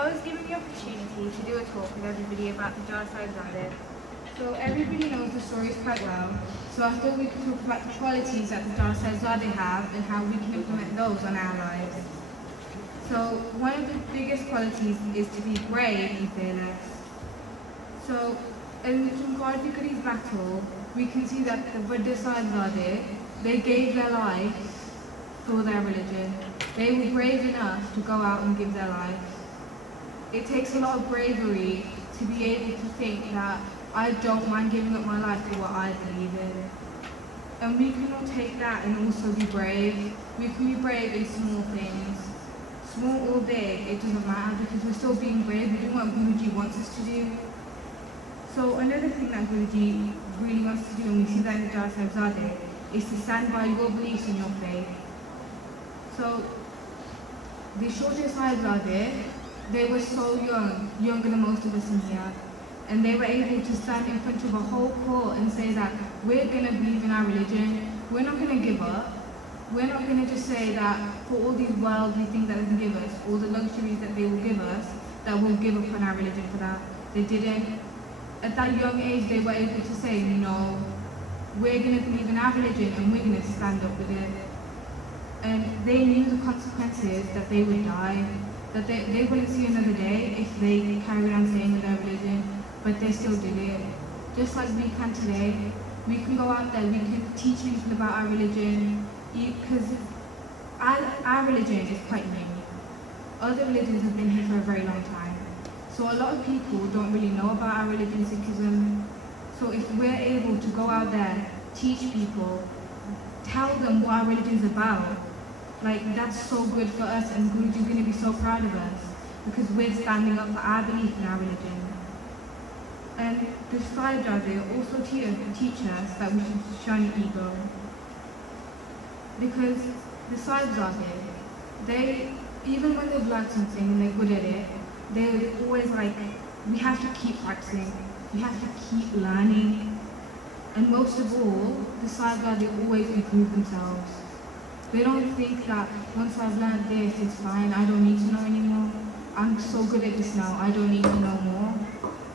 I was given the opportunity to do a talk with everybody about the Chaar Sahibzadeh. So everybody knows the stories quite well. So I thought we could talk about the qualities that the Chaar Sahibzadeh have and how we can implement those on our lives. So one of the biggest qualities is to be brave and fearless. So in the Chumkar battle, we can see that the Vada Sahibzadeh, they gave their lives for their religion. They were brave enough to go out and give their lives. It takes a lot of bravery to be able to think that I don't mind giving up my life for what I believe in. And we can all take that and also be brave. We can be brave in small things. Small or big, it doesn't matter because we're still being brave. We're doing what Guruji wants us to do. So another thing that Guruji really wants to do, and we see that in the Chaar Sahibzadeh, is to stand by your beliefs and your faith. So the Chaar Sahibzadeh, they were so young, younger than most of us in here, and they were able to stand in front of a whole court and say that we're going to believe in our religion, we're not going to give up, we're not going to just say that for all these worldly things that they can give us, all the luxuries that they will give us, that we'll give up on our religion for that. They didn't. At that young age, they were able to say, no, we're going to believe in our religion and we're going to stand up with it. And they knew the consequences, that they would die, that they wouldn't see another day if they carried on staying with their religion, but they still did it. Just like we can today, we can go out there, we can teach people about our religion, because our religion is quite new. Other religions have been here for a very long time. So a lot of people don't really know about our religion, Sikhism. So if we're able to go out there, teach people, tell them what our religion's about, like that's so good for us, and Guruji's going to be so proud of us because we're standing up for our belief in our religion. And the Sahibzadeh also teach us that we should shun ego. Because the Sahibzadeh, they, even when they've learned something and they're good at it, they're always like, we have to keep practicing, we have to keep learning. And most of all, the Sahibzadeh always improve themselves. They don't think that once I've learned this, it's fine, I don't need to know anymore. I'm so good at this now, I don't need to know more.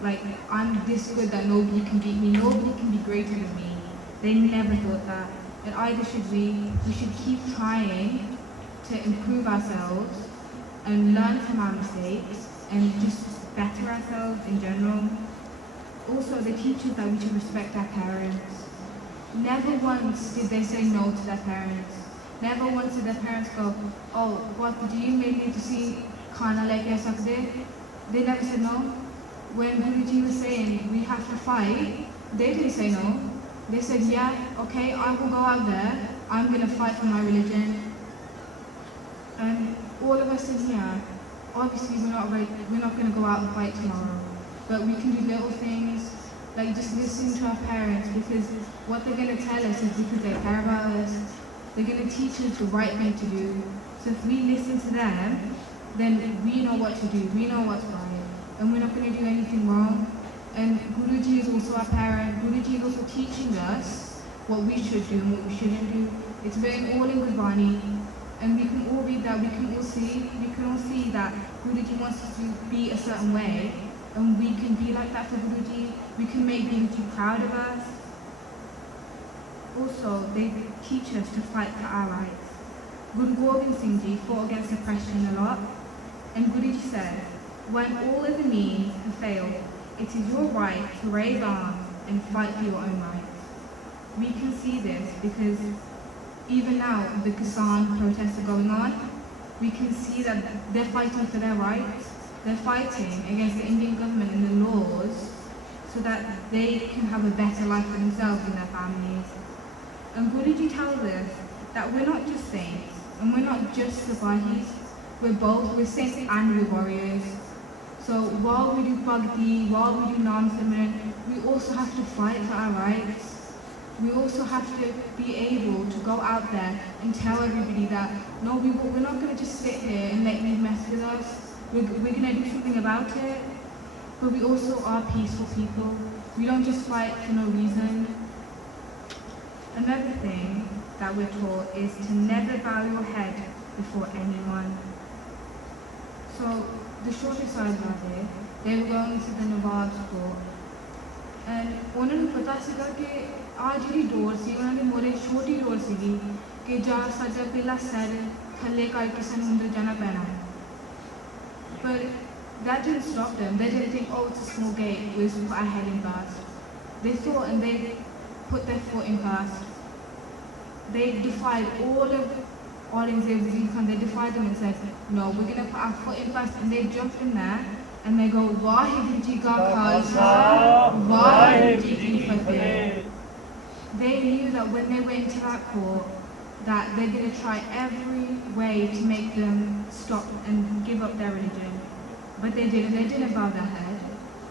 Like, I'm this good that nobody can beat me, nobody can be greater than me. They never thought that. And either should we should keep trying to improve ourselves and learn from our mistakes and just better ourselves in general. Also, they teach us that we should respect our parents. Never once did they say no to their parents. Never once did their parents go, oh, what did you make me to see Khana leke aa sakde? They never said no. When Guruji was saying we have to fight, they didn't say no. They said, yeah, okay, I will go out there, I'm going to fight for my religion. And all of us in here, obviously we're not going to go out and fight tomorrow, but we can do little things, like just listening to our parents, because what they're going to tell us is because they care about us. They're going to teach us the right thing to do. So if we listen to them, then we know what to do, we know what's right, and we're not going to do anything wrong. And Guruji is also our parent. Guruji is also teaching us what we should do and what we shouldn't do. It's written all in Gurbani, and we can all read that, we can all see that Guruji wants us to be a certain way, and we can be like that for Guruji. We can make Guruji proud of us. Also, they teach us to fight for our rights. Guru Gobind Singh Ji fought against oppression a lot, and Guruji said, when all other means have failed, it is your right to raise arms and fight for your own rights. We can see this because even now the Kisan protests are going on. We can see that they're fighting for their rights. They're fighting against the Indian government and the laws so that they can have a better life for themselves and their families. And Guruji tells us that we're not just saints and we're not just Sipahis. We're saints and we're warriors. So while we do Bhakti, while we do Simran, we also have to fight for our rights. We also have to be able to go out there and tell everybody that, no, we're not going to just sit here and let you mess with us. We're going to do something about it. But we also are peaceful people. We don't just fight for no reason. Another thing that we're taught is to never bow your head before anyone. So the shorter Sahibzadeh, they were going to the Nawab's court. And ਉਹਨਾਂ ਨੂੰ ਪਤਾ ਸੀਗਾ ਕਿ ਆ ਜਿਹੜੀ ਡੋਰ ਸੀ ਉਹਨਾਂ ਦੇ ਮੋਰੇ ਛੋਟੀ ਡੋਰ ਸੀਗੀ ਕਿ ਜਾਂ ਸਾਡਾ ਪਹਿਲਾ ਸਿਰ ਥੱਲੇ ਕਰਕੇ ਸਾਨੂੰ ਅੰਦਰ ਜਾਣਾ ਪੈਣਾ ਹੈ. But that didn't stop them. They didn't think, oh, it's a small gate, we'll just put our head in first. They thought and they put their foot in first. They defied all of Aurangzeb's Khan. They defied them and said, no, we're going to put our foot in first. And they jumped in there and they go, Waheguru Ji Ka Khalsa, Waheguru Ji Ki Fateh. They knew that when they went into that court, that they're going to try every way to make them stop and give up their religion. But they didn't. They didn't bow their head.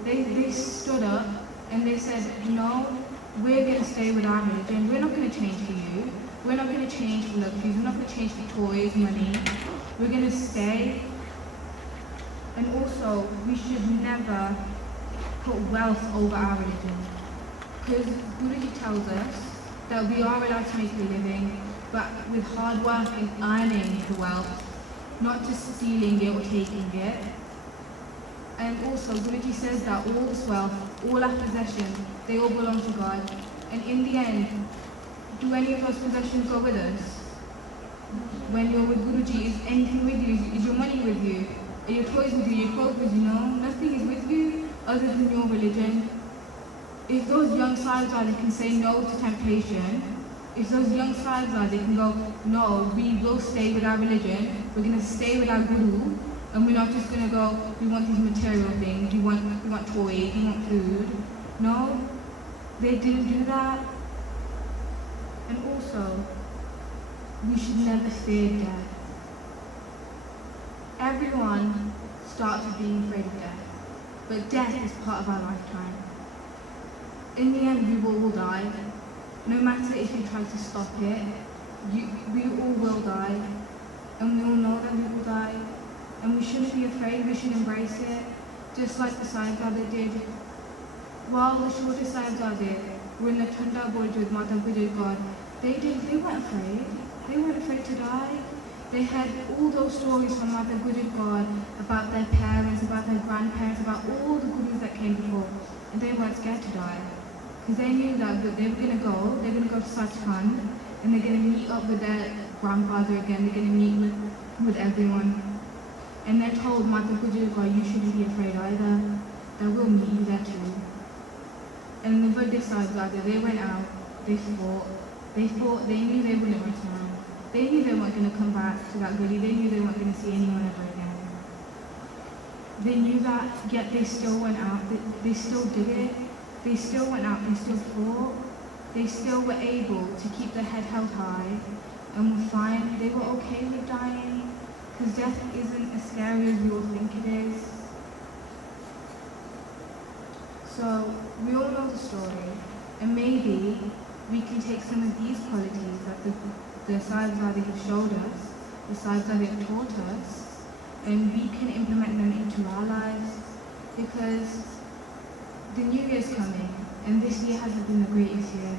They stood up and they said, no, we're going to stay with our religion. We're not going to change for you. We're not going to change for luxuries. We're not going to change for toys, money. We're going to stay. And also, we should never put wealth over our religion. Because Guruji tells us that we are allowed to make a living, but with hard work and earning the wealth, not just stealing it or taking it. And also, Guruji says that all this wealth, all our possessions, they all belong to God. And in the end, do any of those possessions go with us? When you're with Guruji, is anything with you? Is your money with you? Are your toys with you? Your clothes with you? No, nothing is with you other than your religion. If those young Sahibzadeh can say no to temptation, if those young Sahibzadeh can go, no, we will stay with our religion, we're going to stay with our Guru, and we're not just going to go, we want these material things, we want toys, we want food. No, they didn't do that. And also, we should never fear death. Everyone starts with being afraid of death, but death is part of our lifetime. In the end, we will all die. No matter if you try to stop it, we all will die. And we all know that we will die. And we shouldn't be afraid, we should embrace it, just like the Sahibzadeh did. While the shorter Sahibzadeh were in the Thanda Burj with Mata Gujjar God, they weren't afraid. They weren't afraid to die. They had all those stories from Mata Gujjar God about their parents, about their grandparents, about all the gurus that came before. And they weren't scared to die. Because they knew that they were going to go to Sachkhand, and they're going to meet up with their grandfather again, they're going to meet with everyone. And they're told, Mata Gujjar God, you shouldn't be afraid either, that we'll meet you there too. And the Buddhist Sahibzadeh, they went out, they fought, they knew they wouldn't return. They knew they weren't going to come back to that gully, they knew they weren't going to see anyone ever again. They knew that, yet they still went out, they still did it. They still went out, they still fought, they still were able to keep their head held high and were fine. They were okay with dying, because death isn't as scary as we all think it is. So, we all know the story, and maybe we can take some of these qualities that the Sahibzadeh have showed us, the Sahibzadeh have taught us, and we can implement them into our lives, because the new year's coming, and this year hasn't been the greatest year.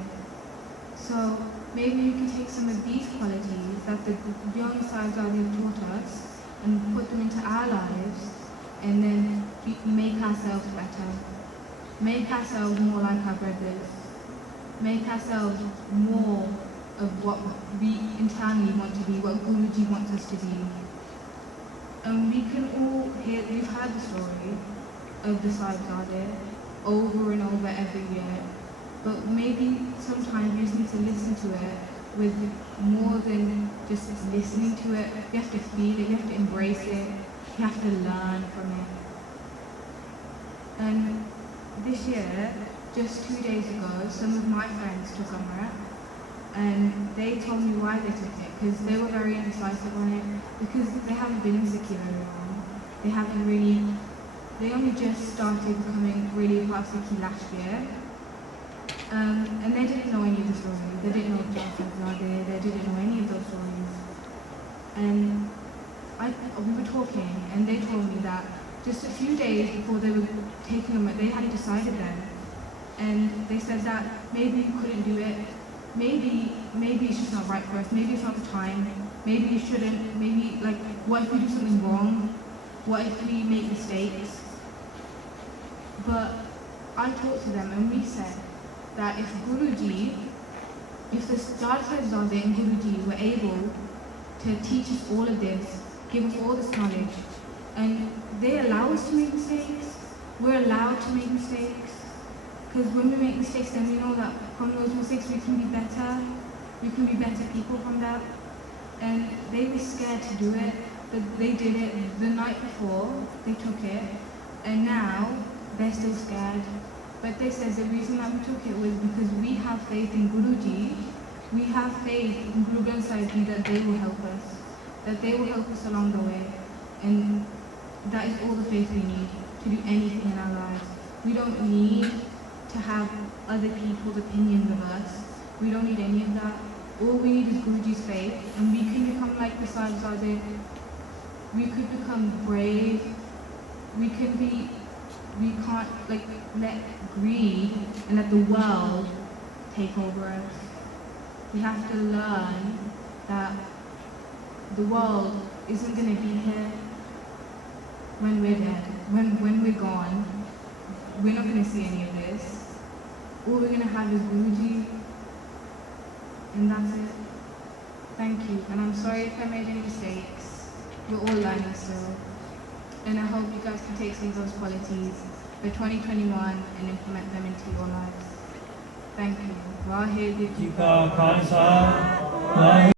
So maybe we can take some of these qualities that the young Sahibzadeh have taught us and put them into our lives, and then make ourselves better. Make ourselves more like our brothers. Make ourselves more of what we internally want to be, what Guruji wants us to be. And we can all we've heard the story of the Sahibzadeh over and over every year, but maybe sometimes you just need to listen to it with more than just listening to it. You have to feel it, you have to embrace it, you have to learn from it. And this year, just 2 days ago, some of my friends took Amrit, and they told me why they took it, because they were very indecisive on it, because they haven't been in Sikhi very long. They only just started becoming really part of Sikhi last year. And they didn't know any of the stories. They didn't know Chaar Sahibzadeh, they didn't know any of those stories. And we were talking, and they told me that just a few days before they were taking them, they hadn't decided then. And they said that maybe you couldn't do it, maybe it's just not right for us, maybe it's not the time, maybe you shouldn't, maybe, like, what if we do something wrong? What if we make mistakes? But I talked to them and we said that if the Chaar Sahibzadeh and Guruji were able to teach us all of this, give us all this knowledge, and they allow us to make mistakes, we're allowed to make mistakes, because when we make mistakes then we know that from those mistakes we can be better people from that. And they were scared to do it, but they did it the night before, they took it, and now they're still scared. But they said the reason that we took it was because we have faith in Guruji, we have faith in Guru Granth Sahib Ji that they will help us, that they will help us along the way. And that is all the faith we need to do anything in our lives. We don't need to have other people's opinions of us. We don't need any of that. All we need is Guruji's faith, and we can become like the Sahibzadeh. We could become brave. We can't let greed and let the world take over us. We have to learn that the world isn't going to be here when we're dead. When we're gone, we're not going to see any of this. All we're going to have is Guruji, and that's it. Thank you, and I'm sorry if I made any mistakes. We're all learning still. And I hope you guys can take some of those qualities for 2021 and implement them into your lives. Thank you. Vaheguru Ji Ka Khalsa.